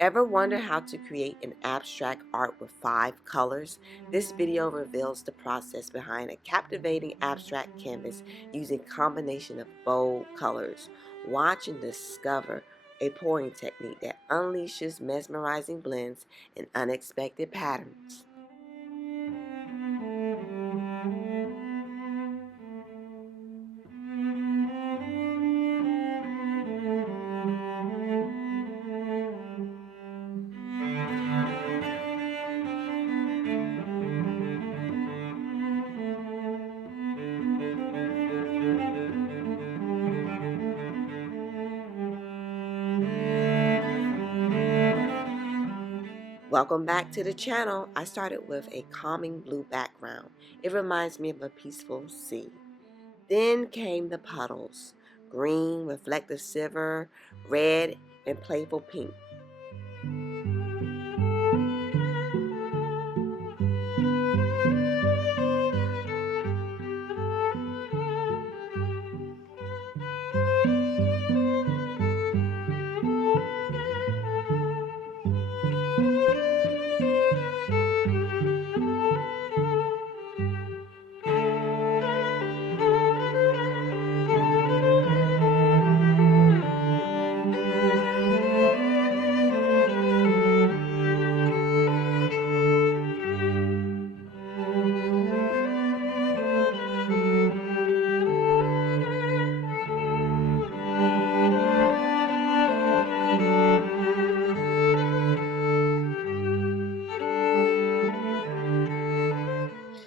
Ever wonder how to create an abstract art with 5 colors? This video reveals the process behind a captivating abstract canvas using a combination of bold colors. Watch and discover a pouring technique that unleashes mesmerizing blends and unexpected patterns. Welcome back to the channel. I started with a calming blue background. It reminds me of a peaceful sea. Then came the puddles, green, reflective silver, red, and playful pink.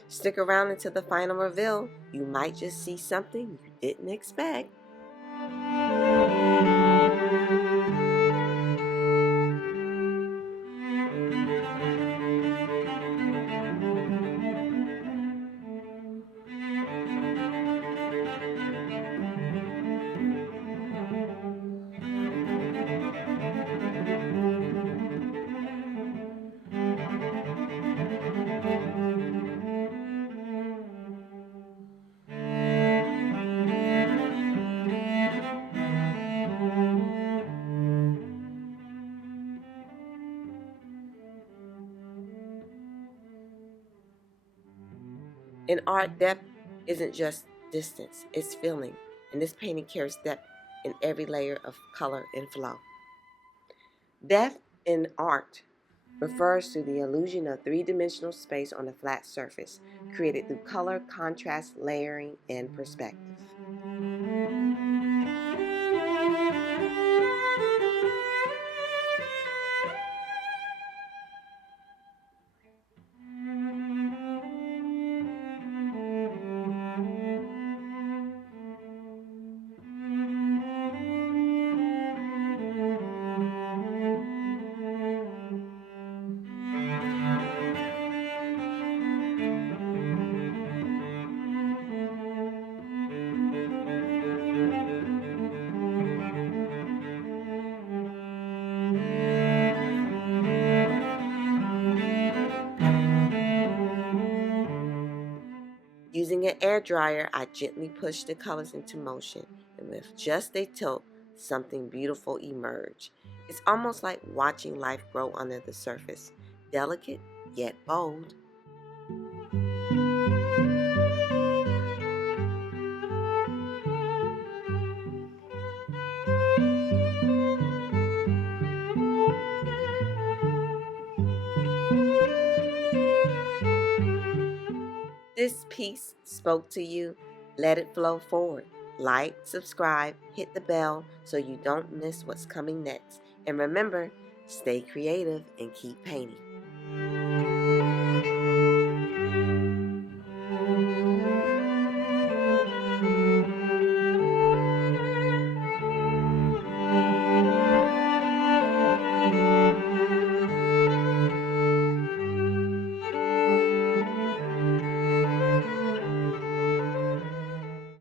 Stick around until the final reveal. You might just see something you didn't expect. In art, depth isn't just distance, it's feeling. And this painting carries depth in every layer of color and flow. Depth in art refers to the illusion of three-dimensional space on a flat surface, created through color, contrast, layering, and perspective. Using an air dryer, I gently push the colors into motion, and with just a tilt, something beautiful emerged. It's almost like watching life grow under the surface, delicate yet bold. This piece spoke to you. Let it flow forward. Like, subscribe, hit the bell so you don't miss what's coming next. And remember, stay creative and keep painting.